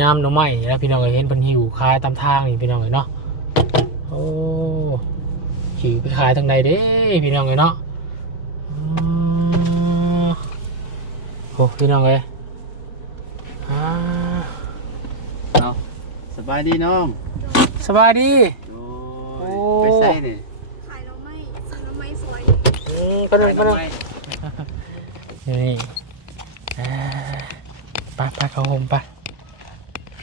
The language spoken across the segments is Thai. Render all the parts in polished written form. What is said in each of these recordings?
ยามหน่อไม้แล้วพี่น้องก็เห็นเพิ่นหิวขายตามทางนี่พี่น้องเนาะโอ้หิวไปขายทางใดเด้พี่น้องเนาะโอ้พี่น้องอ่า เอาสบายดีน้อง สบายดีโอ้ยไปใส่นี่ ขายเราไม่ซื้อเราไม่สวย ก็นึง ทำไม นี่ไปเข้าห่มไป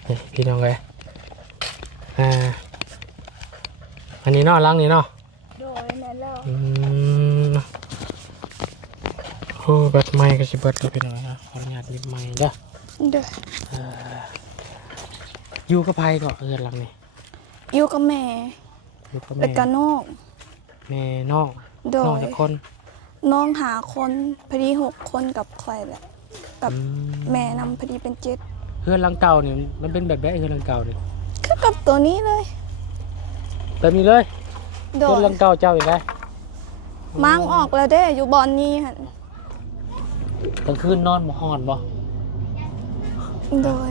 นี่พี่น้องอันนี้เนาะล้างนี่เนาะ โดยนั้นแล้ว โอ้แบตไม้ก็สิเบิดเลยพี่น้องนะขออนุญาตลิบไม้เด้อ เด้อ อยู่กับไผก็เอิ้นหลังนี่ อยู่กับแม่ อยู่กับ แล้ว แม่ ก็น้อง แม่น้อง โด น้อง ย จักคน น้องหาคนพอดี6 คนกับใครแหละกับแม่นำพอดีเป็น7เฮือนหลังเก่านี่มันเป็นแบบเฮือนหลังเก่านี่ คือกับตัวนี้เลย แบบนี้เลย โด เฮือน ย หลังเก่าเจ้าอีกแล้ว มั่งออกแล้วเด้อยู่บอนนี้หั่น กลางคืนนอนบ่ฮ้อนบ่ โดย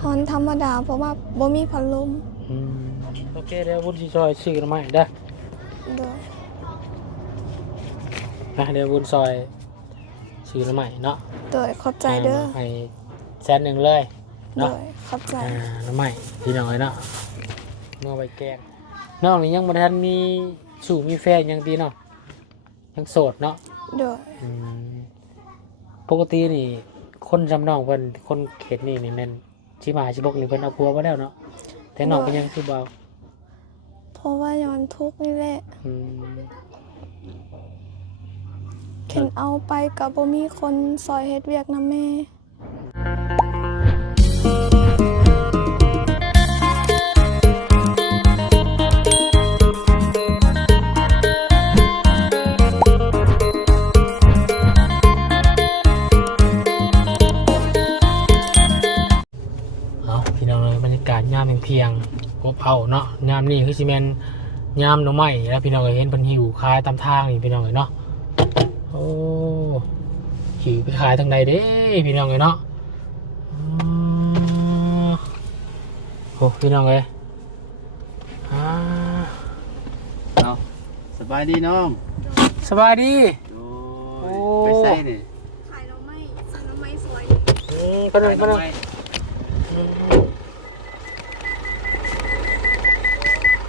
คนธรรมดาเพราะว่าบ่มีพัดลม โอเคเดี๋ยววุ้นสิซอยซื้อหน่อไม้เด้อ โดย เดี๋ยววุ้นซอยซื้อหน่อไม้เนาะ โดยขอบใจเด้อ ให้100,000เลย โด เนาะ ยขอบใจ หน่อไม้พี่น้องเนาะเมื่อไปแกงน้องนี่ยังบ่ทันมีสู่มีแฟนยังดีเนาะยังโสดเนาะ โดย ปกตินี่คนจำน้องเพิ่นคนเขตนี่แม่นสิมาสิบกนี่เพิ่นเอาผัวมาแล้วเนาะแต่น้องก็ยังคือบ่าว เพราะว่าย้อนทุกข์นี่แหละ อืม เข็นเอาไปกับบ่มีคนซอยเฮ็ดเวียกนำแม่ เอาพี่น้องเลยบรรยากาศยามเพียงๆอบเอาเนาะยามนี้คือสิแม่นยามหน่อไม้แล้วพี่น้องก็เห็นเพิ่นหิวขายตามทางนี่พี่น้องเนาะโอ้หิวไปขายทางใดเด้พี่น้องเนาะโอ้พี่น้องอ่า เอาสบายดีน้อง สบายดี โอ้ยไปใส่นี่ ขายเราไม่ซื้อเราไม่สวย ก็นึง ทำไม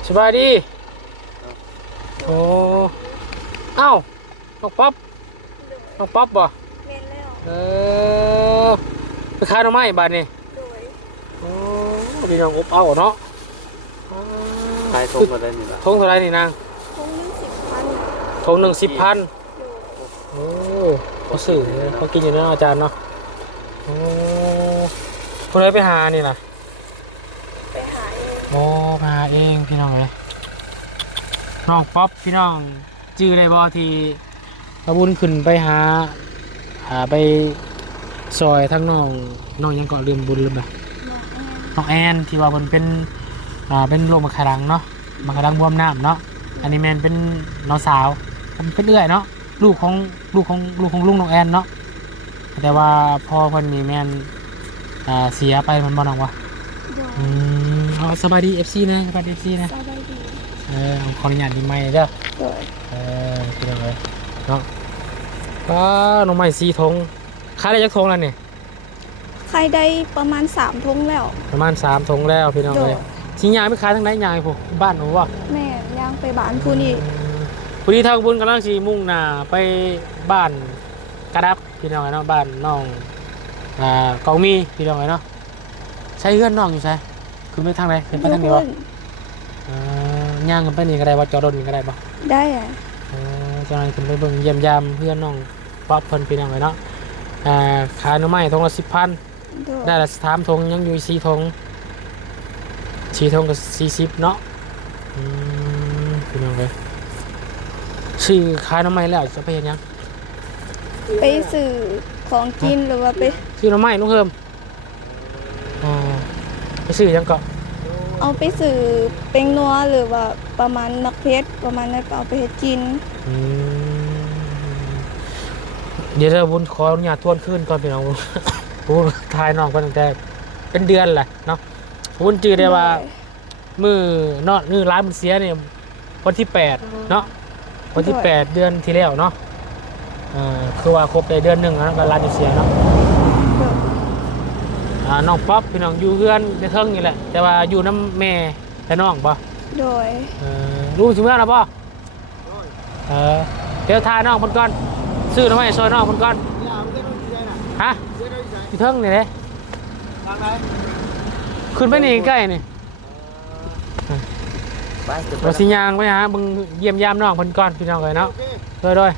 สบายดีโอ้เอ้าน้องป๊อปบ่ เมนแล้ว ไปขายหน่อไม้บาดนี่ โดย โอ้พี่น้องอบเอาเนาะ ขายตรงกันได้นี่ล่ะ ทงเท่าไรนี่นาง คงนึง10,000 ทง1 10,000 โดย โอ้เขาสื่อเขากินอยู่นะอาจารย์เนาะโอ้คนไหนไปหานี่ล่ะ ไปหาเอง โอ้ไปหาเองพี่น้องเลยน้องป๊อปพี่น้องจื้อได้บ่ที่กระบุญขึ้นไปหาไปซอยทั้งน้องยังเกาะลืมบุญลืมนะน้องแอนที่ว่ามันเป็นโรคมะขามเนาะมะขามบวมน้ำเนาะอันนี้แมนเป็นน้องสาวเป็นเอื้อยเนาะลูกของลุงน้องแอนเนาะแต่ว่าพ่อเพิ่นนี่แมนเสียไปมันบ่น้องวะ โดย เอาสบายดี FC นะสบายดี FC นะ สบายดี ขออนุญาตดีไหมเด้อ โดย พี่น้องเลยเนาะน้องใหม่4 ธงขายได้จักธงแล้วนี่ ใครได้ประมาณ3 ทงแล้ว ประมาณ3 ธงแล้วพี่น้อง โด เลย ยชิ้นยางไม่ขายทางไหนยางพวกบ้านหนูวะ แม่ย่างไปบ้านผู้นี้ พอดีทางบุญกำลังสีมุ่งหน้าไปบ้านกระดับพี่น้องเนาะบ้านน้องกองมีพี่น้องเนาะใช้เงื่อนน้องอยู่ใช่คือไม่ทางไหนเป็นไปทางนี้วะย่างกันไปนี่ก็ได้ว่าจอดรถนี่ก็ได้ปะ ได้อะ จอดขึ้นไปเบิ่งเยี่ยมยามเพื่อนน้องป๊อปเพิ่นพี่น้องเนาะขายหน่อไม้ธงละ10,000 โดย ได้ละ3 ธงยังอยู่4 ธงกับ40เนาะพี่น้องเลยชื่อขายหน่อไม้แล้วจะไปเห็นยัง ไปสื่อของกินหรือว่าไป ชื่อหน่อไม้ลุงเฮิมไปซื้อยังเกาะ เอาไปสื่อเป็งนัวหรือว่าประมาณนักเพชรประมาณนั้นก็เอาไปเฮ็ดกิน เดี๋ยวเราบุญขออนุญาตทวนขึ้นก่อนพี่น้อง บุญทายน้องก่อนตั้งแต่ เป็นเดือนแหละเนาะคุณจือได้ว่ามือเนาะมือร้านมันเสียเนี่ยวันที่8เนาะวันที่8เดือนที่แล้วเนาะคือว่าครบได้เดือนหนึ่งแล้วก็ร้านจะเสียเนาะน้องป๊อปพี่น้องอยู่เพื่อนในเทิงนี่แหละแต่ว่าอยู่น้ำแม่และน้องป่ะ โดย รู้สิเมื่อนะป่ะเดี๋ยวทายน้องคนก่อนซื้อทำไมซอยน้องคนก่อนฮะอยู่เทิงนี่เลยขึ้นไปนี่ใกล้นี่เราสิยางไปฮะมึงเยี่ยมยามน้องคนก่อนพี่น้องเลยเนาะด้วย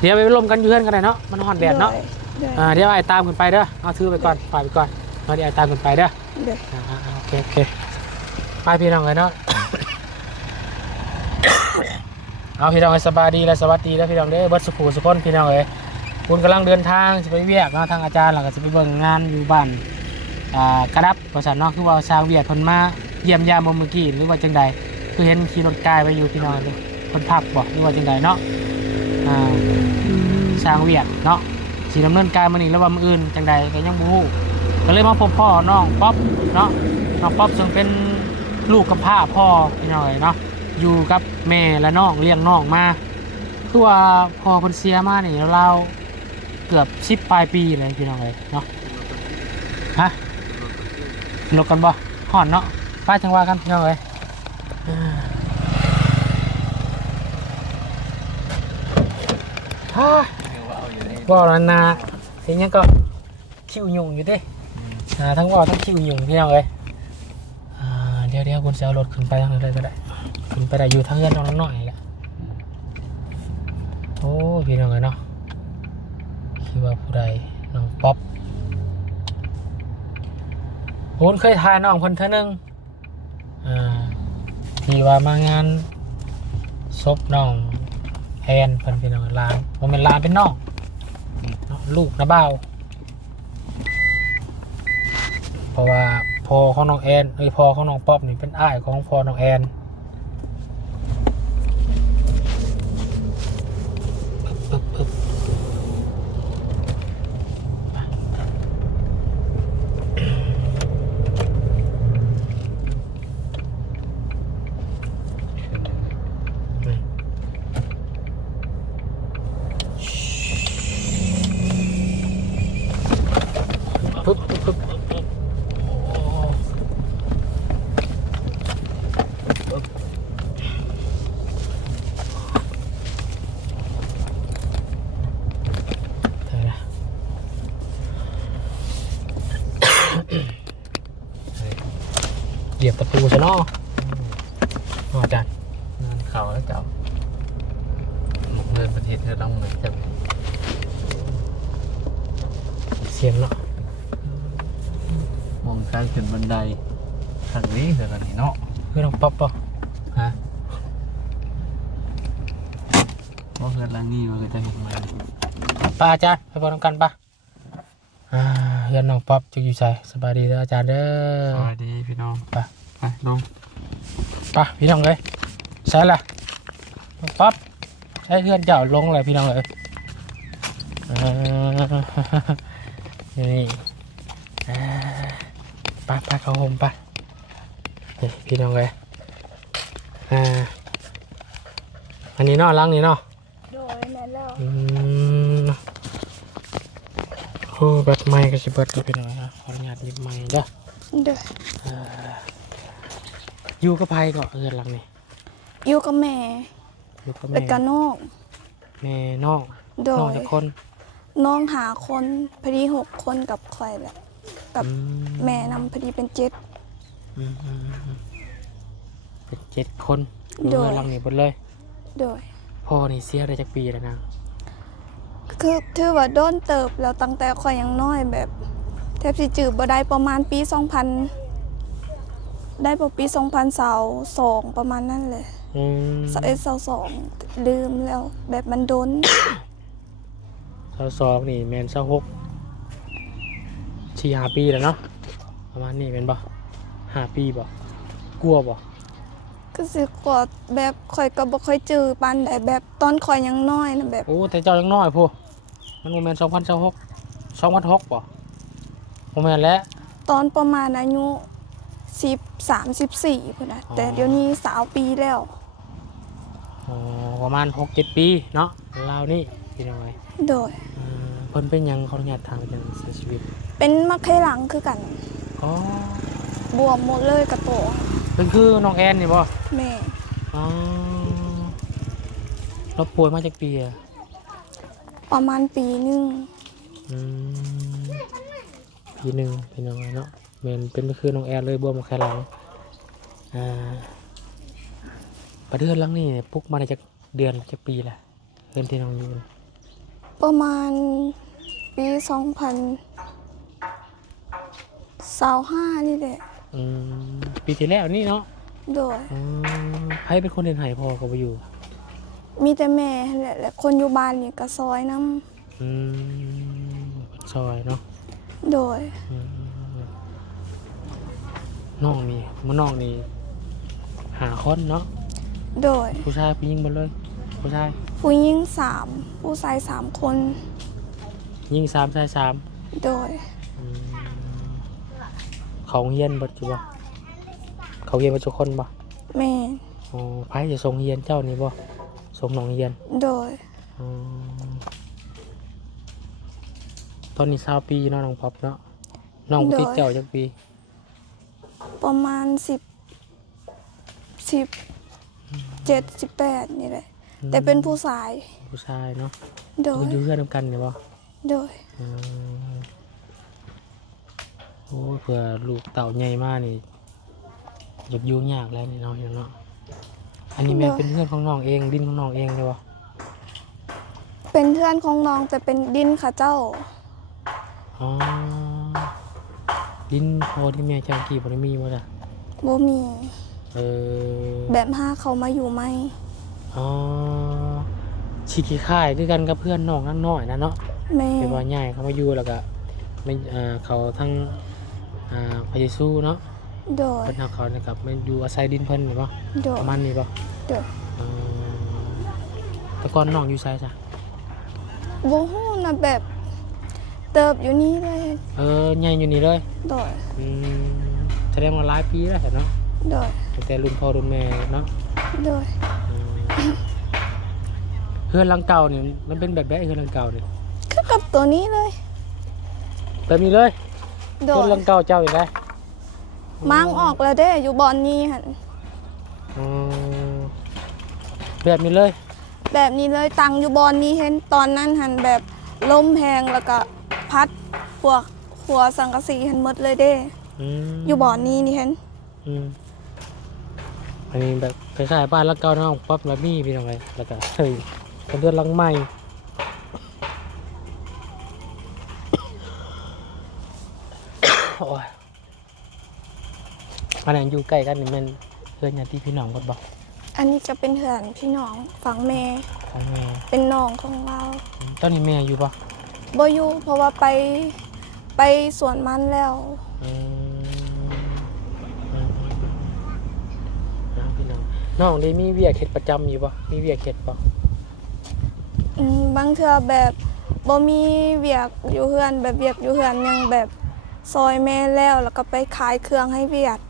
เดี๋ยวไปร่วมกันอยู่เพื่อนกันเลยเนาะมันห่อนแดดเนาะเดี๋ยวไอ้ตามขึ้นไปเด้อเอาถือไปก่อนฝ่ายไปก่อนเดี๋ยวไอ้ตามขึ้นไปเด้อโอเคไปพี่น้องเลยเนาะ เอาพี่น้องสบายดีและสวัสดีแล้วพี่น้องเด้อบัดสุขุสุขคนพี่น้องเลยคุณกำลังเดินทางจะไปเวียกเนาะทางอาจารย์หลังก็จะไปเบิ่งงานอยู่บ้านกระดับบริษัทเนาะคือว่าชาวเวียดเพิ่นมาเยี่ยมยามเมื่อกี้หรือว่าจังใดคือเห็นขี่รถกายไปอยู่พี่น้องเลยคนพักบอกหรือว่าจังใดเนาะชาวเวียดเนาะสีดำเนินการมานี่แล้วว่ามืออื่นจังใดก็ยังบ่ฮู้ก็เลยมาพบพ่อน้องป๊อปเนาะน้องป๊อปซึ่งเป็นลูกกับพ่อพี่น้องเลยเนาะอยู่กับแม่และน้องเลี้ยงน้องมาคือว่าพอคนเสียมานี่เราเกือบ10 ปลายปีเลยพี่น้องเลยเนาะฮะลกกันบ่ห่อนเนาะป้าจังว่ากันพี่น้องเลยว่าแล้วนาทีนี้ก็คิวยุงอยู่ดิทั้งว่าทั้งคิวยุงพี่น้องเลยเดี๋ยวคุณจะเอารถขึ้นไปทางไหนก็ได้ขึ้นไปได้อยู่ทางเงินน้องน้อยแหละโอ้พี่น้องเลยเนาะคิดว่าผู้ใดน้องป๊อปผมเคยทายน้องคนเท่านึงที่ว่ามางานศพน้องแอนเพิ่นพี่น้องลานผมเป็นลานเป็นน้องลูกนะเบ้าเพราะว่าพ่อของน้องแอนพ่อของน้องป๊อปนี่เป็นอ้ายของพ่อน้องแอนเหยียบตะปูซะเนาะอาจารย์งานเข่าแล้วเจ้าเงินประเทศเธอต้องเงินจังเสียงเนาะมองทางขึ้นบันไดทางนี้เดี๋ยวกันนี่เนาะเพื่อนป๊อปป่ะฮะว่าเพื่อนล่างนี่มันก็จะเห็นไหมป้าอาจารย์ไปบอกกันป่ะเพื่อนน้องป๊อปจะอยู่ใจสบายดีแล้วอาจารย์เด้อสบายดีพี่น้องไปลงป่ะพี่น้องเลยใช่ละน้องป๊อปใช้เพื่อนเจ้าลงเลยพี่น้องเลยนี่ป้าเข้าห่มป่ะพี่น้องเลยอันนี้เนาะล้างนี่เนาะโดยแม่แล้วโอ้แบตไม้ก็จะเบิดพี่น้องนะขออนุญาตหยิบไม้เด้ออยู่กับไผ่ก็หลังนี่อยู่กับแม่แล้วก็น้องแม่น้องจะคนน้องหาคนพอดี6 คนกับใครแหละกับแม่นำพอดีเป็น7เป็น7 คนอยู่หลังนี่หมดเลยโดยพ่อนี่เสียได้จากปีแล้วนะคือถือว่าโดนเติบแล้วตั้งแต่ค่อยยังน้อยแบบแทบสิจืดบ่ได้ประมาณปี2000ได้ปี2022ประมาณนั้นเลย21-22ลืมแล้วแบบมันโดน22นี่แม่น26 4-5 ปีแล้วเนาะประมาณนี้เป็นบ่5 ปีบ่กลัวบ่ก็สิกว่าแบบค่อยก็บ่ค่อยจื้อปานใดแบบตอนค่อยยังน้อยนะแบบโอ้แต่เจ้ายังน้อยพูมันบ่แม่น2026 2006บ่บ่แม่นแล้ว ตอนประมาณอายุ13 14พุ่นน่ะ อ๋อ แต่เดี๋ยวนี้20 ปีแล้ว อ๋อประมาณ 6-7 ปีเนาะราวนี้พี่น้องเอ้ย โดย เพิ่นเป็นหยังเขาอนุญาตทางจังเสียชีวิต เป็นมักไขหลังคือกัน อ๋อบ วมหมดเลยกระโตก เป็นคือน้องแอนนี่บ่ แม่ อ๋อเราป่วยมาจากปีอะ ประมาณปีหนึง อืมปีหนึ่งพี่น้องเนาะเหมือนเป็นก็คือน้องแอนเลยบวมมาแค่หลังประเดือนหลังนี่ปลุกมาได้จากเดือนจากปีแหละเดือนที่น้องอยู่น่ะ ประมาณปี2025นี่แหละ อืมปีที่แล้วนี่เนาะ โดย ใครเป็นคนเดินไห้พอก็ไปอยู่ มีแต่แม่แหละและคนอยู่บ้านนี่ก็ซอยน้ อืมซอยเนาะ ำโดย อืมน้องนี่มันน้องนี่หาคนเนาะ โดย ผู้ชายผู้หญิงหมดเลยผู้ชาย ผู้หญิง3ผู้ชาย3 คน ยิง3ชาย3 โดย เขาเฮียนบัดอยู่บ่เขาเฮียนบัดทุกคนบ่ แม่ อ๋อไผจะส่งเฮียนเจ้านี่บ่ส่งน้องเฮียน โดย อ๋อตอนนี้20 ปีเนาะน้องป๊อปเนาะน้องติดเจ้าจักปี ประมาณ17 18นี่แหละ แต่เป็นผู้ชาย ผู้ชายเนาะ โดย อยู่เพื่อนนำกันนี่บ่ โดย อืมโอ้ยเผื่อลูกเต่าใหญ่มากนี่อยากยุ่งยากแล้วนี่เนาะเนาะอันนี้แม่นเป็นเพื่อนของน้องเองดินของน้องเองเลยบ่ เป็นเพื่อนของน้องแต่เป็นดินค่ะเจ้า อ๋อดินพอที่แม่เจ้ากี่บ่ได้มีบ่จ้ะ บ่มี เออ แบบห้าเขามาอยู่ไหม อ๋อชิคค่ายคือกันกับเพื่อนน้องนั่นน้อยนะเนาะ แม่ เป็นว่าใหญ่เขามาอยู่แล้วก็ไม่เขาทั้งพระเยซูเนาะ โดย เพิ่นเอาเขานะครับมันอยู่อาศัยดินเพิ่นนี่บ่ โดย ประมาณนี้บ่ โดย แต่ก่อนน้องอยู่ไสจ้ะ บ่ฮู้นะแบบเติบอยู่นี่เลย ใหญ่อยู่นี่เลย โดย แสดงว่าหลายปีแล้วเนาะ โดย ตั้งแต่รุ่นพ่อรุ่นแม่เนาะ โดย เฮือนหลังเก่านี่มันเป็นแบบเฮือนหลังเก่านี่ คือกับตัวนี้เลย แบบนี้เลย โด เฮือน ย หลังเก่าเจ้าอยู่ได้ ม้างออกแล้วเด้อยู่บอนนี้หั่น แบบนี้เลย แบบนี้เลยตังอยู่บอนนี้เห็นตอนนั้นหั่นแบบลมแพงแล้วก็พัดพวกหัวสังกะสีหั่นหมดเลยเด้ อยู่บอนนี้นี่เห็น อันนี้แบบคล้ายๆบ้านหลังเก่าเนาะปั๊บแบบนี้พี่น้องไงแล้วก็เฮ้ยเป็นเรือนหลังใหม่ โอ้ยอันนั้นอยู่ใกล้กันนี่แมันเพื่อนญาติพี่น้องกันบ่ อันนี้จะเป็นเถื่อนพี่น้องฝั่งแม่ ของแม่ เป็นน้องของเรา ตอนนี้แม่อยู่บ่ บ่อยู่เพราะว่าไปสวนมันแล้ว พี่น้องน้องได้มีเวียกเฮ็ดประจำอยู่บ่มีเวียกเฮ็ดบ่ บางเทื่อแบบบ่มีเวียกอยู่เฮือนแบบเวียกอยู่เฮือนยังแบบซอยแม่แล้วก็ไปขายเครื่องให้เวียด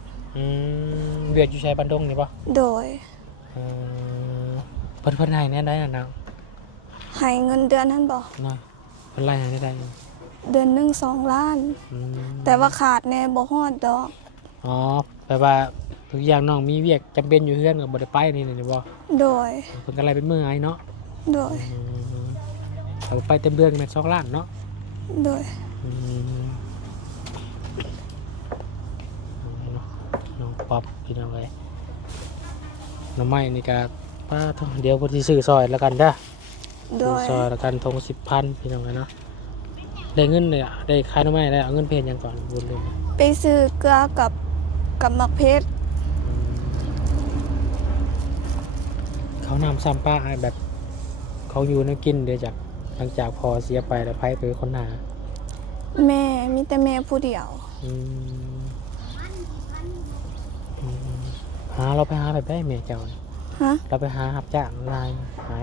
เวียกอยู่ชายบ้านดงนี่บ่ โดย เพิ่นให้แน่ได้น่ะนาง ให้เงินเดือนท่านบอก น้อยเพิ่นไล่ให้ได้ เดือนหนึง2 ล้าน แต่ว่าขาดแน่บ่ฮอดดอก อ๋อแปลว่าทุกอย่างน้องมีเวียกจำเป็นอยู่เฮือนก็บ่ได้ไปนี่บ่ โดย เพิ่นก็ไล่เป็นมื้อให้เนาะ โดย เอาไปเต็มเดือนก็แม่น2ล้านเนาะ โดย น้องป๊อปพี่น้องเอ้ยน้ำไม้นี่ก็ป้าต้องเดี๋ยวเพิ่นสิซื้อซอยแล้วกันเด้อ โดย ซอยแล้วกันทง10,000พี่น้องเอ้ยเนาะได้เงินเลยอะได้ขายหน้ำไม้ได้เอาเงินเพลยังก่อนบุญเลย ไปซื้อเกลือกับมะเพชร เขานำซ้ำป้าไอ้แบบ เขาอยู่ในกินเดี๋ยวจากหลังจากพอเสียไปแล้วไพ่ไปคนหา แม่มีแต่แม่ผู้เดียว หาเราไปหาแบบได้เมียเจ้านี่ ฮะ เราไปหาหับจ้างลายหา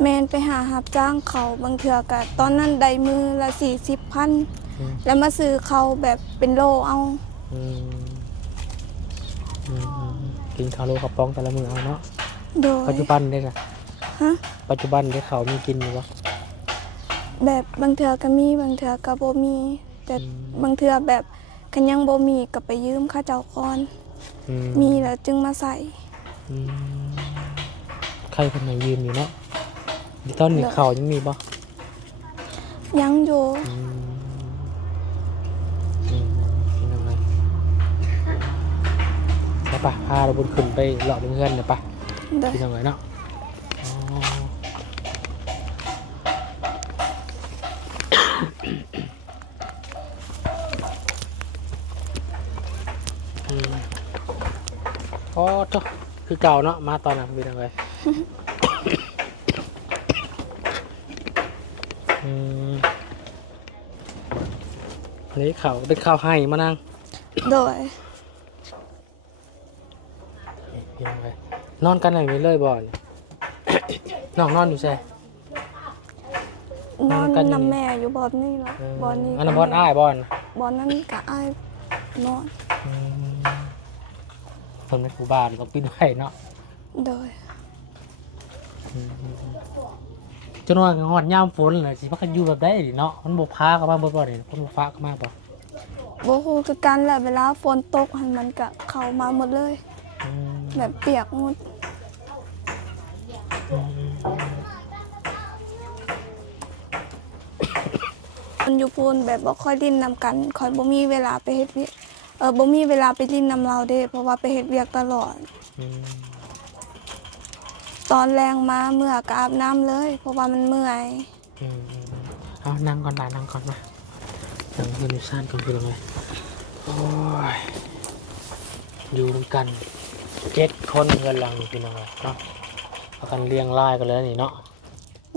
แมนไปหารับจ้างเขาบางเทื่อก็ตอนนั้นได้มือละ40,000แล้วมาซื้อเขาแบบเป็นโลเอา อืมกินข้าวโลกระป๋องแต่ละมื้อเอาเนาะ โดย ปัจจุบันเด้ค่ะ ฮะ ปัจจุบันได้เขาวมีกินอยู่บ่ แบบบางเทื่อก็มีบางเทื่อก็บ่มีแต่บางเทื่อแบบคันยังบ่มีก็ไปยืมเขาเจ้าก่อน อื มีแล้วจึงมาใส่ อืมใครคนไหนยืมอยู่เนาะดิตอนนี้เขาวยังมีบ่ ยังอยู่ อืมกินอะไรไปปะพาเราบนขึ้นไปเลาะบนเฮือนเลยปะ โดย กินอะไรเนาะอ๋ออืมโอ้โตคือเก่าเนาะมาตอนนั้นเป็นยังไง อันนี้เขาเป็นข้าวให้มานั่ง โดย ยังไงนอนกันอย่างนี้เลยบ่อน น้องนอนอยู่ใช่ นอน กันอยู่ นำแม่อยู่บ่อนนี่ล่ะบ่อนนี้ อันนั้นบ่อนอ้ายบ่อน บ่อนนั้นก็อ้ายนอน คนเป็นครูบ้านต้องปิ้นไว้เนาะ โดย จนว่าหอดยามฝนเลยสิพักกันอยู่แบบได้ดิเนาะมันบกพาเข้ามาเบิดบ่เนี่ยคนบกฟ้าเข้ามาบ่ บ่ฮู้คือกันแหละเวลาฝนตกหันมันก็เข้ามาหมดเลย อืม แบบเปียกหมดคนอยู่พูนแบบบ่ค่อยลิ้นนำกันค่อยบ่มีเวลาไปเฮ็ดเวียกบ่มีเวลาไปลิ้นนำเราเด้เพราะว่าไปเฮ็ดเวียกตลอด อืม ตอนแรงมาเมื่อก็อาบน้ำเลย เพราะว่ามันเมื่อย เอานั่งก่อนได้นั่งก่อนมานั่งเพื่อนอยู่ซ่านก่อนคืออะไรโอ้ยอยู่ด้วยกัน7 คนเงินหลังเป็นยังไงเนาะพากันเลี้ยงไล่กันเลยนี่เนาะ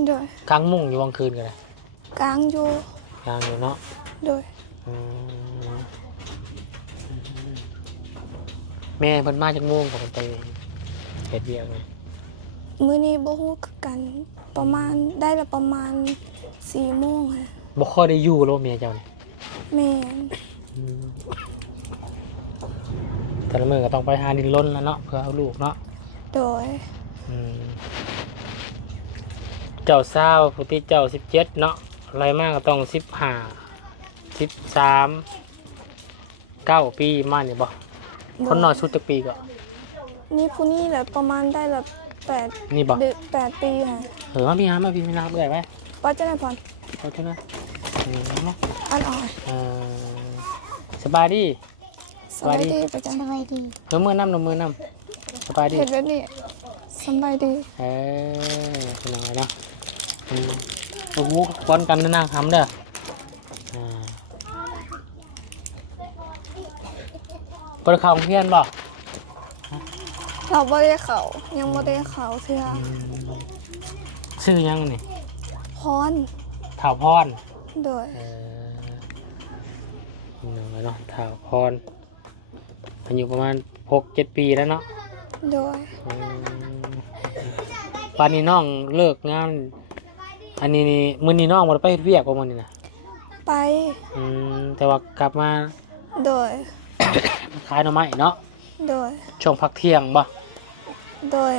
โดย กลางมุ้งอยู่กลางคืนกันเลย กลางอยู่ กลางอยู่เนาะ โดย อืมแม่เพิ่นมาจากมุ้งกับเพิ่นไปเฮ็ดเวียกไง มื้อนี้บ่ฮู้คือกันประมาณได้ละประมาณ4โมงค่ะ บ่ค่อยได้อยู่แล้วเมียเจ้านี่ แม่น แต่ละมื้อก็ต้องไปหาดินรนแล้วเนาะเพื่อเอาลูกเนาะ โดย อืมเจ้าสาวผู้ที่เจ้า17เนาะอะไรมากก็ต้อง15 13 9 ปีมานี่บ่คนน้อยสุดจักปีก็ นี่ผู้นี้แหละประมาณได้ละนี่บ่ 8 ปีค่ะ มาพี่หามาพี่ไม่นับเบื่อไหม ว่าจะได้พร เอาเถอะนะเนาะ อันอ่อย สบายดี สบายดีประจันสบายดี นมือน้ำสบายดี เฮ็ดแบบนี้สบายดี เป็นยังไงเนาะโอ้โหก้อนกันนั่งทำเด้อเปิดข่าวของเพี้ยนบ่ เราบ่ได้เขายังบ่ได้เขาเทื่อ ชื่อยังนี่ พร ถาวพร โดย เป็นยังไงเนาะถาวพรอายุประมาณ6-7 ปีแล้วเนาะ โดย ปานนี้น้องเลิกงานอันนี้นี่มื้อนี้น้องบ่ได้ไปเฮ็ดเวียกบ่มื้อนี้นะ ไป แต่ว่ากลับมา โดย ขายหน่อไม้เนาะ โดย ช่วงพักเที่ยงบ่ โดย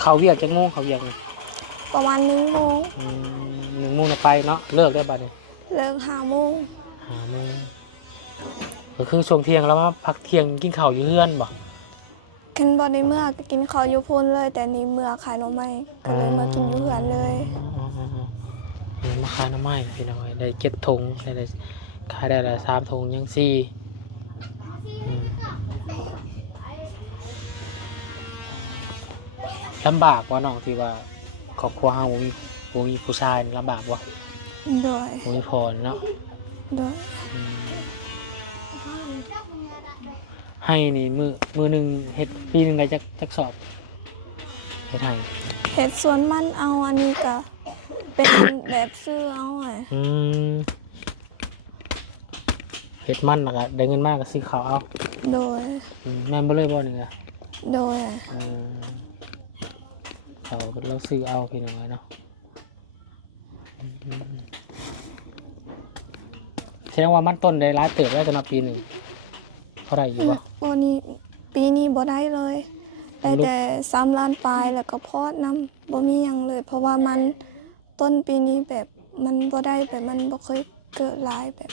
เขาเวียกจังโมงเขาเวียกนี่ ประมาณ1โมง 1 โมงน่ะไปเนาะเลิกได้บัดนี้ เลิก5โมง 5 โมงก็คือช่วงเที่ยงแล้วมาพักเที่ยงกินข้าวอยู่เฮือนบ่ คันบ่ได้เมื่อก็กินข้าวอยู่พูนเลย แต่นี่เมื่อขายหน่อไม้ก็เลยมากินอยู่เฮือนเลย มาขายหน่อไม้พี่น้อยได้7 ถุงได้ขายได้ละ3 ถุงยัง4ลำบากว่าน้องที่ว่าครอบครัวเฮาบ่มีผู้ชายลำบากบ่ โดย บ่มีพอเนาะ โดย ให้นี่มือหนึงเฮ็ดปีหนึงได้จักสอบเฮ็ดให้ เห็ดสวนมันเอาอันนี้ก็เป็นแบบซื้อเอาอ่ะ เฮ็ดมันแล้วก็ได้เงินมากก็ซื้อข้าวเอา โดย แม่นบ่เลยบ่นี่ก็ โดย เขาเราซื้อเอาพี่น้องเนาะแสดงว่ามันต้นได้ร้ายเติบได้สำหรับปีหนึ่งเท่าไหร่อยู่บ่ วันนี้ปีนี้บ่ได้เลยได้แต่3 ล้านปลายแล้วก็พอดน้ำบ่มีหยังเลย เพราะว่ามันต้นปีนี้แบบมันบ่ได้แบบมันบ่เคยเกิดหลายแบบ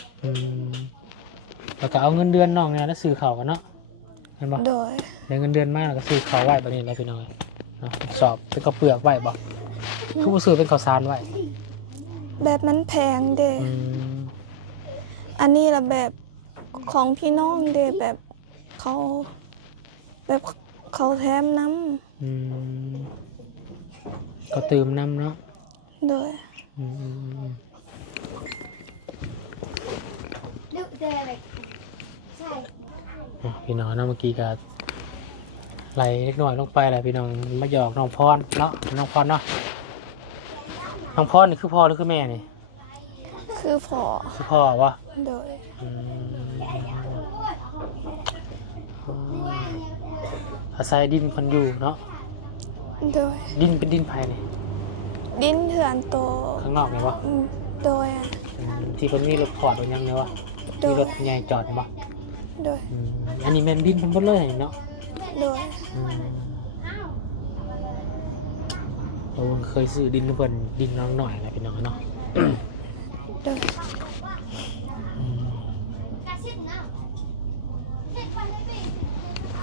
แล้วก็เอาเงินเดือนน้องเนี่ยแล้วซื้อเขากันเนาะเห็นบ่ โดย ได้เงินเดือนมากแล้วก็ซื้อเขาไว้แบบนี้แล้วพี่น้องเนาะสอบเป็นข้าวเปลือกไว้บ่คือบ่ซื้อเป็นข้าวสารไว้ แบบมันแพงเด้อันนี้ละแบบของพี่น้องเด้แบบเขาแบบเขาแถมน้ ก็เติมน้ำเนาะ ำโดย พี่น้องเนาะเมื่อกี้ก็ไหลเล็กน้อยลงไปแหละพี่น้องมาหยอกน้องพรเนาะน้องพรเนาะน้องพรนี่คือพ่อหรือคือแม่นี่ คือพอ คือพ่อวะ โดย อาศัยดินคนอยู่เนาะ โดย ดินเป็นดินภายใน ดินเถื่อนโต ข้างนอกไงวะ โดย ที่คนมีรถพอดหรือยังไงวะ โด มี ย รถใหญ่จอดปะ โดย อันนี้แม่นดินเพิ่นหมดเลยเนาะ โดย โอ้เคยซื้อดินเพิ่นดินน้องหน่อยอะไรพี่น้องเนาะ โดย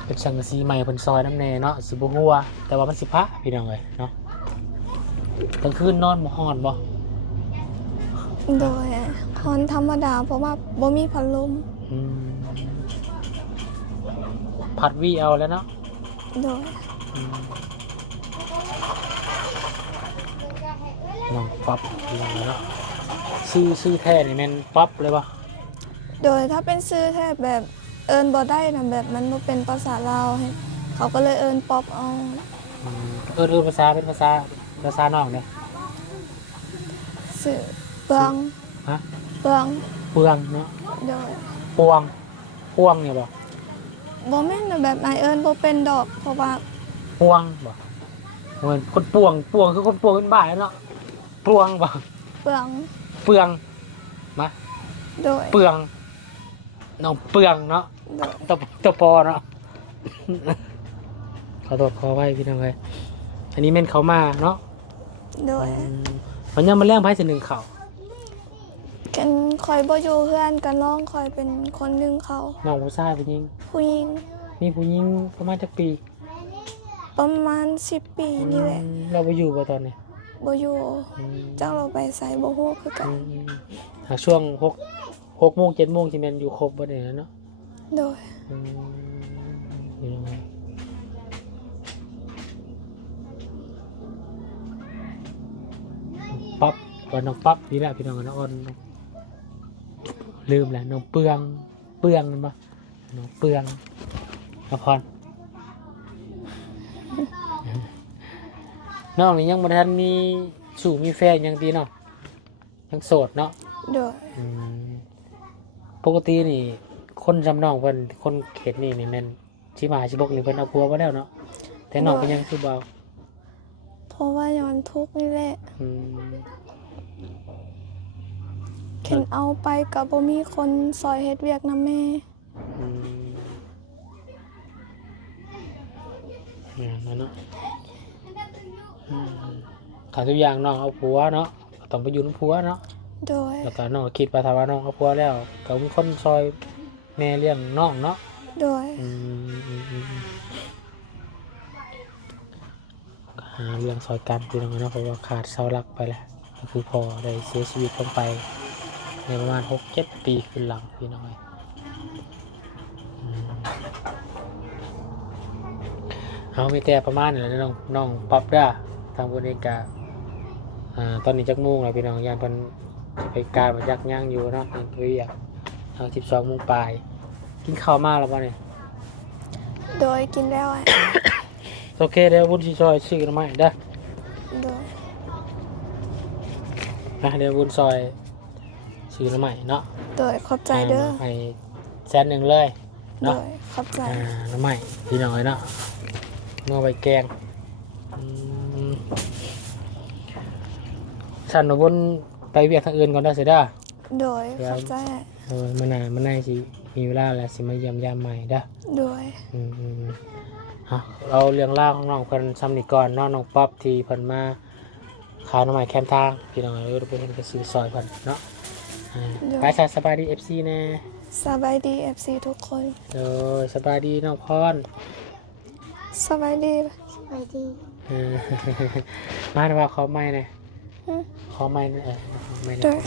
เป็นสังกะสีใหม่เพิ่นซอยน้ำแน่เนาะสิบ่ฮัวแต่ว่ามันสิพะพี่น้องเอ้ยเนาะกลางคืนนอนบ่ฮ้อนบ่ โดยฮอนธรรมดาเพราะว่าบ่มีพัดลม ผัดวีเอาแล้วเนาะ โดย น้องป๊อปพี่น้องเนาะซื้อแท้นี่แม่นป๊อปเลยบ่ โดยถ้าเป็นซื้อแทบแบบเอิ้นบ่ได้นะแบบมันบ่เป็นภาษาลาวให้เขาก็เลยเอิ้นป๊อปเอา ภาษาเป็นภาษานอกเนี่ย ซื้อเปลือง ฮะ เปลือง เปลืองเนาะ โดย พวงเนี่ยบ่ บ่แม่นนะแบบนายเอิ้นบ่เป็นดอกเพราะว่า พวงบ่เหมือนคนปวงคือคนปวงเป็นบ้าแล้วเนาะปวงบ่ เปลือง เปลืองมา โดย เปลืองน้องเปลืองเนาะ โดย ตัวปอเนาะ ขอโทษขอไว้พี่น้องเลยอันนี้เม่นเขามาเนาะ โดย มันยังมาแล้งไพ่สิหนึ่งเขา กันคอยบ่อยู่เพื่อนกันร้องคอยเป็นคนดึงเขา น้องผู้ชายผู้หญิง ผู้หญิง มีผู้หญิงประมาณจักปี ประมาณ10 ปีนี่แหละ เราไปอยู่ป่ะตอนนี้ บ่อยู่จังเราไปใส่บ่ฮู้คือกัน หากช่วง6 โมง 7 โมงที่แมนอยู่ครบบ่เนี่ยเนาะ โดย พี่น้องเลยป๊อปก่อนน้องป๊อปนี่แหละพี่น้องน้องอ้อนลืมแหละน้องเปลืองมันปะน้องเปลืองละพรน้องนี่ยังบ่ทันมีสู่มีแฟนยังดีเนาะยังโสดเนาะ โดย ปกตินี่คนจำน้องเพิ่นคนเขตนี่แม่นสิมาสิบกหรือเพิ่นเอาผัวมาแล้วเนาะแต่น้องเพิ่นยังคือเบา เพราะว่าย้อนทุกข์นี่แหละเข็นเอาไปก็บ่มีคนซอยเฮ็ดเวียกนำแม่ นั่นเนาะถ้าทุกอย่างน้องเอาผัวเนาะก็ต้องไปอยู่กับผัวเนาะ โดย แล้วก็น้องก็คิดไปถ้าว่าน้องเอาผัวแล้วก็มีคนซอยแม่เลี้ยงน้องเนาะ โดย หาเรื่องซอยกันพี่น้องเนาะเพราะว่าขาดเสาหลักไปแล้วก็คือพอได้เสียชีวิตลงไปในประมาณ 6-7 ปีขึ้นหลังพี่น้องเอามีแต่ประมาณนี้แหละน้องป๊อปด้าทางบริการตอนนี้จักโมงแล้วพี่น้องยานเพิ่นสิไปการมายักย่างอยู่เนาะนั่นคืออยากทาง12 โมงปลายกินข้าวมาแล้วบ่เนี่ย โดยกินแล้วอ่ะ โอเคเดี๋ยวบุญสิซอยซื้อกันใหม่เด้อ โดย นะเดี๋ยวบุญซอยซื้อกันใหม่เนาะ โดยขอบใจเด้อ ให้100,000เลย โด เนาะ ยขอบใจ น้ำใหม่พี่น้องเนาะเมื่อไปแกง ฉันเอาบนไปเวียกทางอื่นก่อนได้เสียด้า โดยเข้าใจ มันน่าสิมีเวลาแล้วสิมาเยี่ยมยามใหม่เด้อ โดย ฮะเราเรื่องราวของน้องเพิ่นซ้ำนี่ก่อนเนาะน้องป๊อปที่เพิ่นมาขายหน่อไม้แคมทางพี่น้องเอ้ยไปเห็นกระสือซอยเพิ่นเนาะไปซะสบายดี FC แน่ สบายดี FC ทุกคน สบายดีน้องพร สบายดี เออ มาว่าขอไม้หน่อยขอไม้ขอไม้หน่ โด อย ย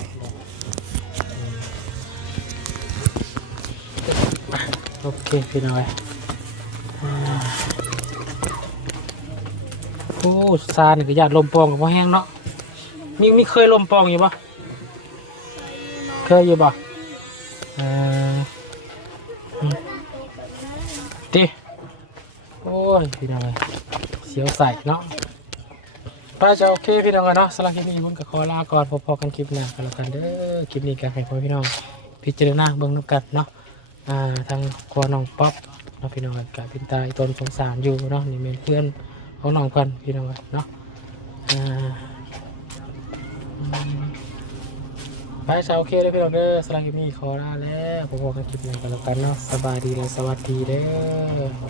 โอเคพี่น้อยโอ้ซานี่ก็ญาติลมปองกับพ่อแห้งเนาะมีเคยลมปองอยู่ปะเคยอยู่ปะดิโอ้ยพี่น้อยเสียวใส่เนาะป้าจะโอเคพี่น้องกันเนาะสำหรับคลิปนี้ผมก็ขอลาก่อนพอๆกันคลิปหน้ากันแล้วกันเด้อคลิปนี้ก็ให้พ่อพี่น้องพิจารณาเบิ่งน้ำกันเนาะทางครัวน้องป๊อปเนาะพี่น้องกับเป็นตาอีตนสงสารอยู่เนาะนี่เป็นเพื่อนของน้องกันพี่น้องเนาะไปจะโอเคเลยพี่น้องเด้อสำหรับคลิปนี้ขอลาแล้วพอๆกันคลิปหน้ากันแล้วกันเนาะสบายดีและสวัสดีเด้